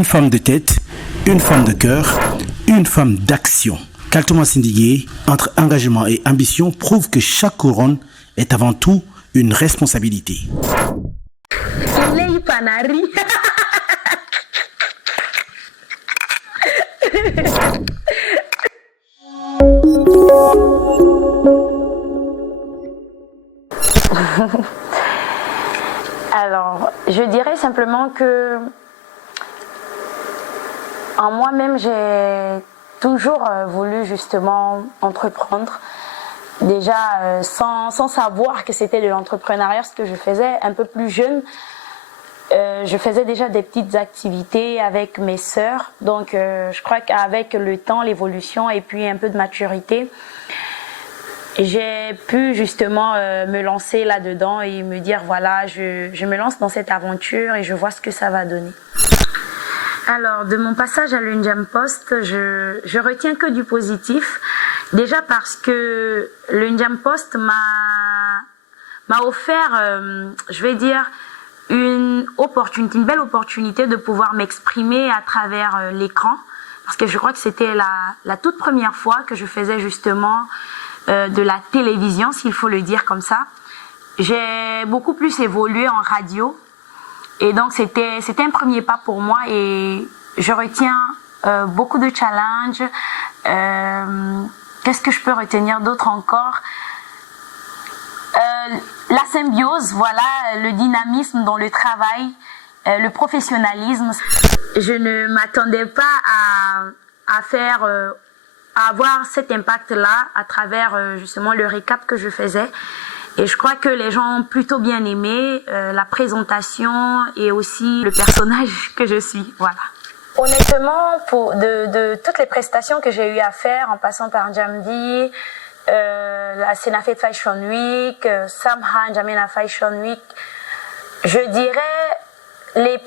Une femme de tête, une femme de cœur, une femme d'action. Kaltouma Sindigué, entre engagement et ambition, prouve que chaque couronne est avant tout une responsabilité. Alors, je dirais simplement que en moi-même, j'ai toujours voulu justement entreprendre. Déjà, sans savoir que c'était de l'entrepreneuriat, ce que je faisais un peu plus jeune. Je faisais déjà des petites activités avec mes sœurs. Donc, je crois qu'avec le temps, l'évolution et puis un peu de maturité, j'ai pu justement me lancer là-dedans et me dire, voilà, je me lance dans cette aventure et je vois ce que ça va donner. Alors, de mon passage à l'Unjam Post, je retiens que du positif. Déjà parce que l'Unjam Post m'a offert, je vais dire, une belle opportunité de pouvoir m'exprimer à travers l'écran. Parce que je crois que c'était la toute première fois que je faisais justement de la télévision, s'il faut le dire comme ça. J'ai beaucoup plus évolué en radio. Et donc, c'était un premier pas pour moi et je retiens beaucoup de challenges. Qu'est-ce que je peux retenir d'autre encore? La symbiose, voilà, le dynamisme dans le travail, le professionnalisme. Je ne m'attendais pas à avoir cet impact-là à travers justement le récap que je faisais. Et je crois que les gens ont plutôt bien aimé la présentation et aussi le personnage que je suis. Voilà. Honnêtement, de toutes les prestations que j'ai eu à faire, en passant par Jamdi, la Senafet Fashion Week, Samha Jamena Fashion Week, je dirais les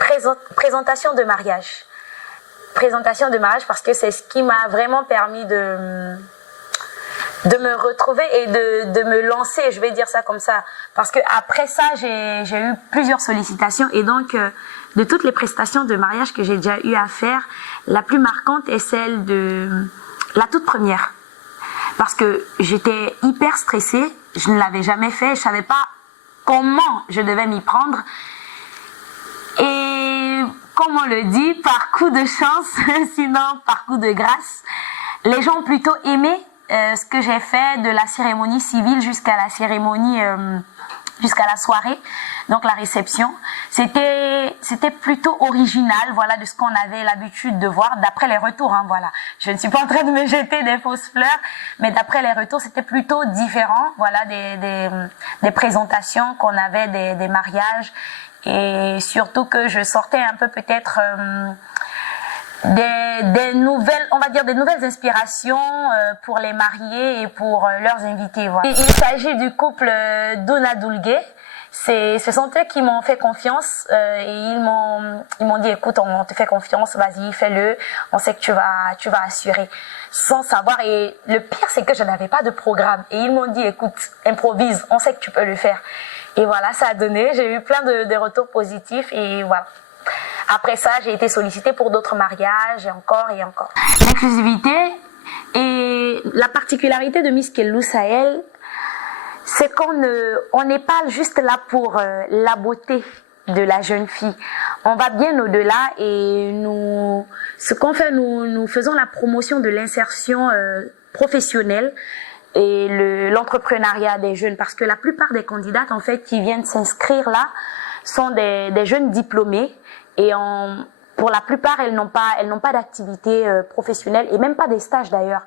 présentations de mariage. Présentations de mariage parce que c'est ce qui m'a vraiment permis de me retrouver et de me lancer, je vais dire ça comme ça. Parce que après ça, j'ai eu plusieurs sollicitations et donc de toutes les prestations de mariage que j'ai déjà eu à faire, la plus marquante est celle de la toute première. Parce que j'étais hyper stressée, je ne l'avais jamais fait, je savais pas comment je devais m'y prendre. Et comme on le dit, par coup de chance, sinon par coup de grâce, les gens ont plutôt aimé ce que j'ai fait de la cérémonie civile jusqu'à la cérémonie, jusqu'à la soirée, donc la réception. C'était plutôt original, voilà, de ce qu'on avait l'habitude de voir d'après les retours, hein, voilà. Je ne suis pas en train de me jeter des fausses fleurs, mais d'après les retours, c'était plutôt différent, voilà, des présentations qu'on avait, des mariages, et surtout que je sortais un peu peut-être des nouvelles, on va dire des nouvelles inspirations pour les mariés et pour leurs invités. Voilà. Il s'agit du couple Dona Doulgué. Ce sont eux qui m'ont fait confiance et ils m'ont dit, écoute, on te fait confiance, vas-y, fais-le, on sait que tu vas assurer. Sans savoir, et le pire c'est que je n'avais pas de programme et ils m'ont dit, écoute, improvise, on sait que tu peux le faire. Et voilà, ça a donné, j'ai eu plein de retours positifs et voilà. Après ça, j'ai été sollicitée pour d'autres mariages et encore et encore. L'exclusivité et la particularité de Miss Kellou Sahel, c'est qu'on n'est pas juste là pour la beauté de la jeune fille. On va bien au-delà et ce qu'on fait, nous faisons la promotion de l'insertion professionnelle et l'entrepreneuriat des jeunes, parce que la plupart des candidates en fait qui viennent s'inscrire là sont des jeunes diplômés et pour la plupart elles n'ont pas d'activité professionnelle et même pas des stages d'ailleurs.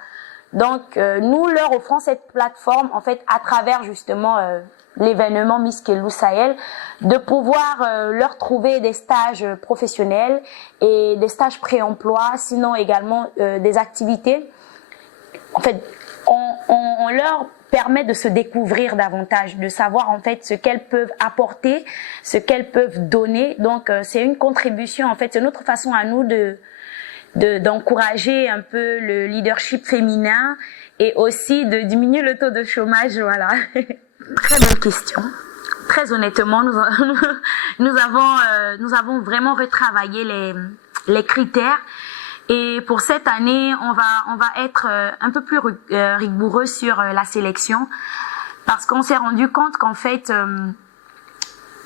Donc nous leur offrons cette plateforme en fait à travers justement l'événement Miss Kellou Sahel, de pouvoir leur trouver des stages professionnels et des stages pré-emploi, sinon également des activités. En fait, on leur permet de se découvrir davantage, de savoir en fait ce qu'elles peuvent apporter, ce qu'elles peuvent donner. Donc c'est une contribution en fait, c'est notre façon à nous d'encourager un peu le leadership féminin et aussi de diminuer le taux de chômage, voilà. Très belle question. Très honnêtement, nous avons vraiment retravaillé les critères. Et pour cette année, on va être un peu plus rigoureux sur la sélection, parce qu'on s'est rendu compte qu'en fait,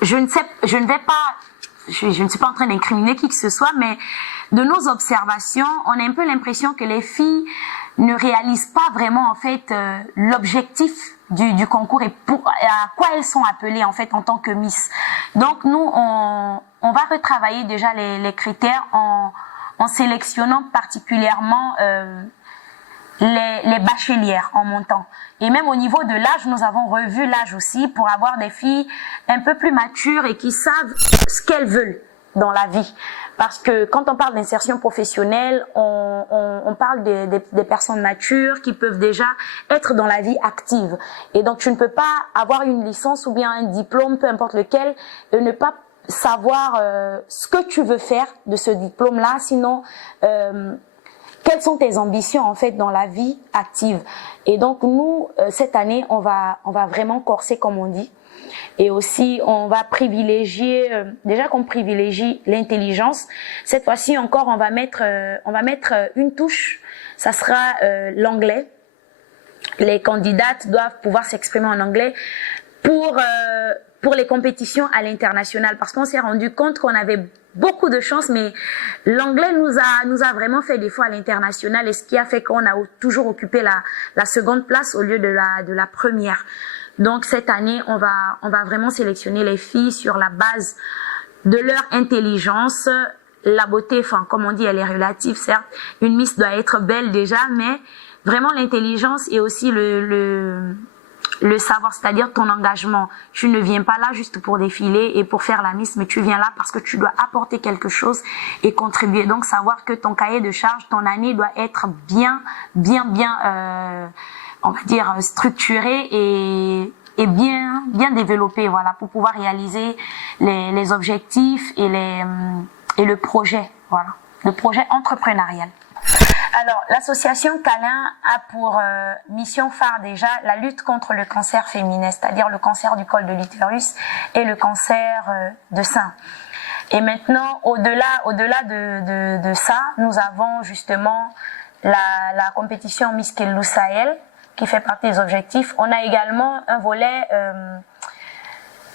je ne suis pas en train d'incriminer qui que ce soit, mais de nos observations, on a un peu l'impression que les filles ne réalisent pas vraiment en fait l'objectif du concours et à quoi elles sont appelées en fait en tant que Miss. Donc nous, on va retravailler déjà les critères en sélectionnant particulièrement les bachelières en montant. Et même au niveau de l'âge, nous avons revu l'âge aussi pour avoir des filles un peu plus matures et qui savent ce qu'elles veulent dans la vie. Parce que quand on parle d'insertion professionnelle, on parle des personnes matures qui peuvent déjà être dans la vie active. Et donc tu ne peux pas avoir une licence ou bien un diplôme, peu importe lequel, et ne pas savoir ce que tu veux faire de ce diplôme-là, sinon quelles sont tes ambitions en fait dans la vie active. Et donc nous, cette année, on va vraiment corser comme on dit. Et aussi, on va privilégier, déjà qu'on privilégie l'intelligence, cette fois-ci encore, on va mettre une touche, ça sera l'anglais. Les candidates doivent pouvoir s'exprimer en anglais pour les compétitions à l'international, parce qu'on s'est rendu compte qu'on avait beaucoup de chance, mais l'anglais nous a vraiment fait défaut à l'international, et ce qui a fait qu'on a toujours occupé la seconde place au lieu de la première. Donc cette année, on va vraiment sélectionner les filles sur la base de leur intelligence. La beauté, enfin comme on dit, elle est relative, certes. Une Miss doit être belle déjà, mais vraiment l'intelligence et aussi le savoir, c'est-à-dire ton engagement. Tu ne viens pas là juste pour défiler et pour faire la Miss, mais tu viens là parce que tu dois apporter quelque chose et contribuer. Donc savoir que ton cahier de charge, ton année doit être bien, on va dire structuré et bien développé, voilà, pour pouvoir réaliser les objectifs et le projet, voilà, le projet entrepreneurial. Alors, l'association Câlin a pour mission phare déjà la lutte contre le cancer féminin, c'est-à-dire le cancer du col de l'utérus et le cancer de sein. Et maintenant, au-delà de ça, nous avons justement la compétition Miss Kelou Sahel, qui fait partie des objectifs. On a également un volet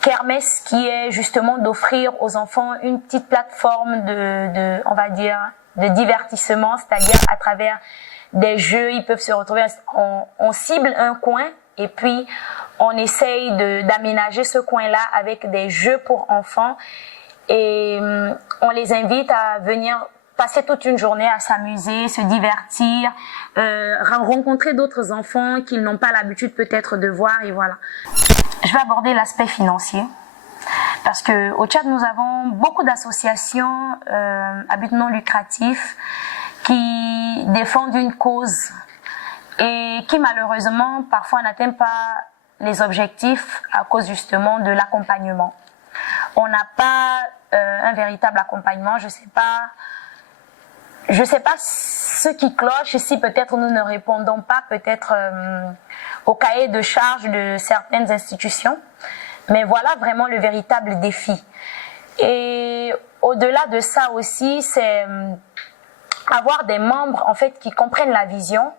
kermesse qui est justement d'offrir aux enfants une petite plateforme on va dire, de divertissement, c'est-à-dire à travers des jeux, ils peuvent se retrouver, on cible un coin et puis on essaye d'aménager ce coin-là avec des jeux pour enfants et on les invite à venir passer toute une journée à s'amuser, se divertir, rencontrer d'autres enfants qu'ils n'ont pas l'habitude peut-être de voir et voilà. Je vais aborder l'aspect financier parce que au Tchad nous avons beaucoup d'associations à but non lucratif qui défendent une cause et qui malheureusement parfois n'atteignent pas les objectifs à cause justement de l'accompagnement. On n'a pas un véritable accompagnement, je sais pas ce qui cloche et si peut-être nous ne répondons pas peut-être au cahier de charge de certaines institutions. Mais voilà vraiment le véritable défi. Et au-delà de ça aussi, c'est avoir des membres en fait qui comprennent la vision.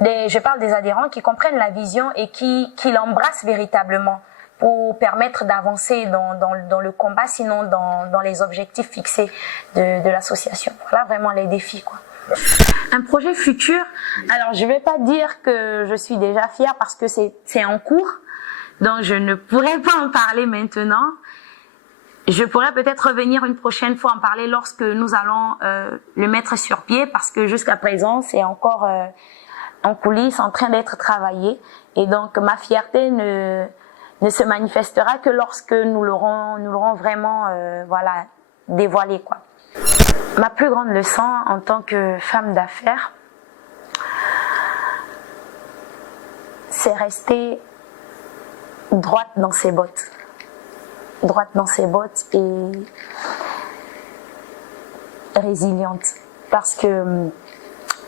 Je parle des adhérents qui comprennent la vision et qui l'embrassent véritablement pour permettre d'avancer dans le combat, sinon dans les objectifs fixés de l'association. Voilà vraiment les défis, quoi. Un projet futur, alors je vais pas dire que je suis déjà fière parce que c'est en cours, donc je ne pourrais pas en parler maintenant. Je pourrais peut-être revenir une prochaine fois en parler lorsque nous allons le mettre sur pied parce que jusqu'à présent c'est encore en coulisses, en train d'être travaillé et donc ma fierté ne se manifestera que lorsque nous l'aurons vraiment voilà, dévoilé, quoi. Ma plus grande leçon en tant que femme d'affaires, c'est rester droite dans ses bottes. Droite dans ses bottes et résiliente. Parce que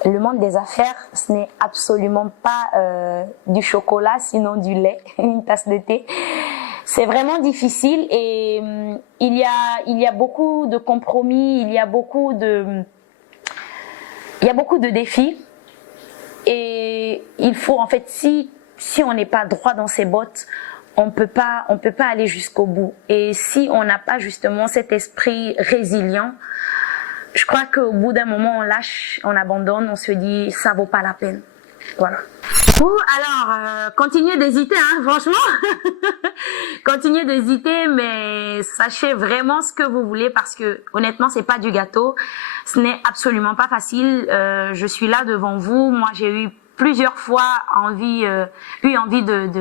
le monde des affaires, ce n'est absolument pas du chocolat, sinon du lait, une tasse de thé. C'est vraiment difficile et il y a beaucoup de compromis, il y a beaucoup de défis et il faut en fait si on n'est pas droit dans ses bottes, on peut pas aller jusqu'au bout. Et si on n'a pas justement cet esprit résilient, je crois qu'au bout d'un moment on lâche, on abandonne, on se dit ça vaut pas la peine. Voilà. Alors, continuez d'hésiter, hein, franchement. Continuez d'hésiter, mais sachez vraiment ce que vous voulez parce que honnêtement, c'est pas du gâteau. Ce n'est absolument pas facile. Je suis là devant vous. Moi, j'ai eu plusieurs fois envie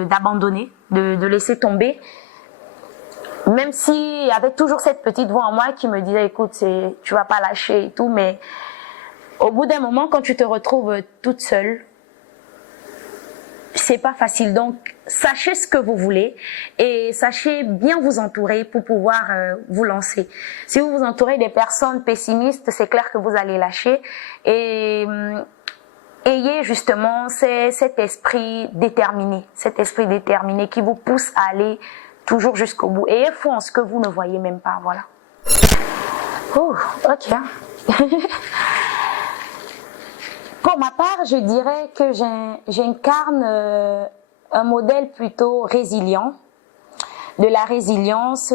d'abandonner, de laisser tomber. Même s'il y avait toujours cette petite voix en moi qui me disait, écoute, tu vas pas lâcher et tout, mais au bout d'un moment, quand tu te retrouves toute seule, c'est pas facile. Donc, sachez ce que vous voulez et sachez bien vous entourer pour pouvoir vous lancer. Si vous vous entourez des personnes pessimistes, c'est clair que vous allez lâcher. Et ayez justement cet esprit déterminé qui vous pousse à aller toujours jusqu'au bout. Ayez foi en ce que vous ne voyez même pas. Voilà. Oh, ok. Pour ma part, je dirais que j'incarne un modèle plutôt résilient, de la résilience,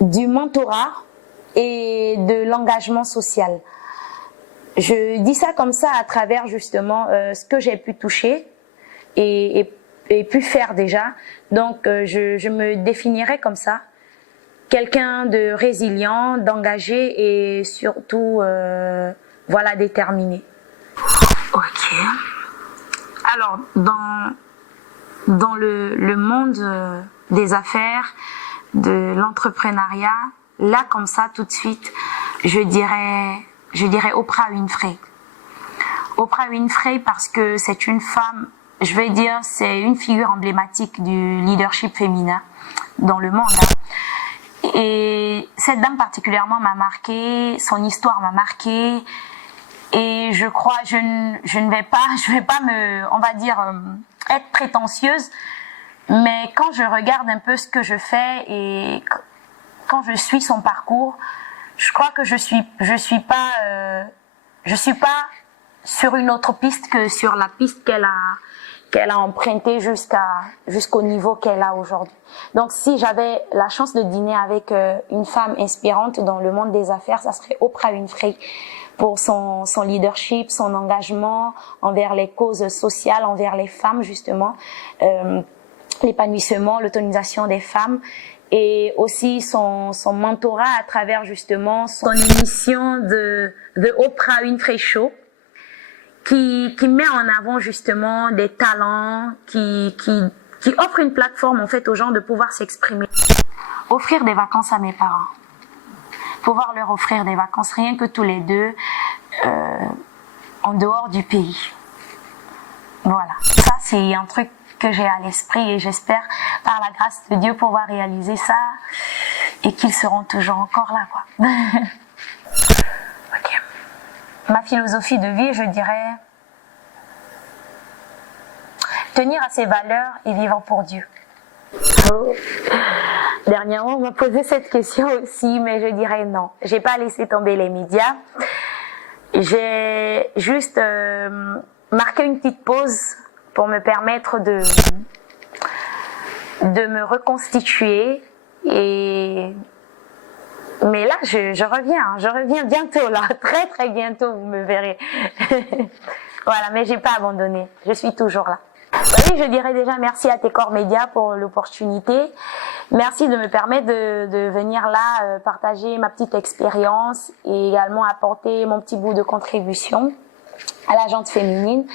du mentorat et de l'engagement social. Je dis ça comme ça à travers justement ce que j'ai pu toucher et pu faire déjà. Donc, je me définirais comme ça. Quelqu'un de résilient, d'engagé et surtout, voilà, déterminé. Ok. Alors, dans le monde des affaires, de l'entrepreneuriat, là, comme ça, tout de suite, je dirais Oprah Winfrey. Oprah Winfrey parce que c'est une femme, je vais dire, c'est une figure emblématique du leadership féminin dans le monde. Et cette dame particulièrement m'a marquée, son histoire m'a marquée et je crois, je ne vais pas on va dire, être prétentieuse, mais quand je regarde un peu ce que je fais et quand je suis son parcours, je crois que je suis pas sur une autre piste que sur la piste qu'elle a empruntée jusqu'au niveau qu'elle a aujourd'hui. Donc si j'avais la chance de dîner avec une femme inspirante dans le monde des affaires, ça serait Oprah Winfrey pour son leadership, son engagement envers les causes sociales, envers les femmes justement, l'épanouissement, l'autonomisation des femmes et aussi son mentorat à travers justement son émission de Oprah Winfrey Show. Qui met en avant justement des talents, qui offre une plateforme en fait aux gens de pouvoir s'exprimer. Offrir des vacances à mes parents. Pouvoir leur offrir des vacances, rien que tous les deux, en dehors du pays. Voilà. Ça, c'est un truc que j'ai à l'esprit et j'espère, par la grâce de Dieu, pouvoir réaliser ça et qu'ils seront toujours encore là, quoi. Ok. Ma philosophie de vie, je dirais tenir à ses valeurs et vivre pour Dieu. Oh. Dernièrement, on m'a posé cette question aussi, mais je dirais non. J'ai pas laissé tomber les médias. J'ai juste marqué une petite pause pour me permettre de me reconstituer mais là, je reviens bientôt, là, très très bientôt, vous me verrez. Voilà, mais j'ai pas abandonné, je suis toujours là. Oui, je dirais déjà merci à Técor Média pour l'opportunité. Merci de me permettre de venir là partager ma petite expérience et également apporter mon petit bout de contribution à la gente féminine.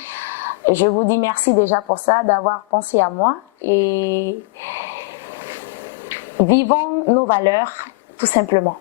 Je vous dis merci déjà pour ça, d'avoir pensé à moi et vivons nos valeurs. Tout simplement.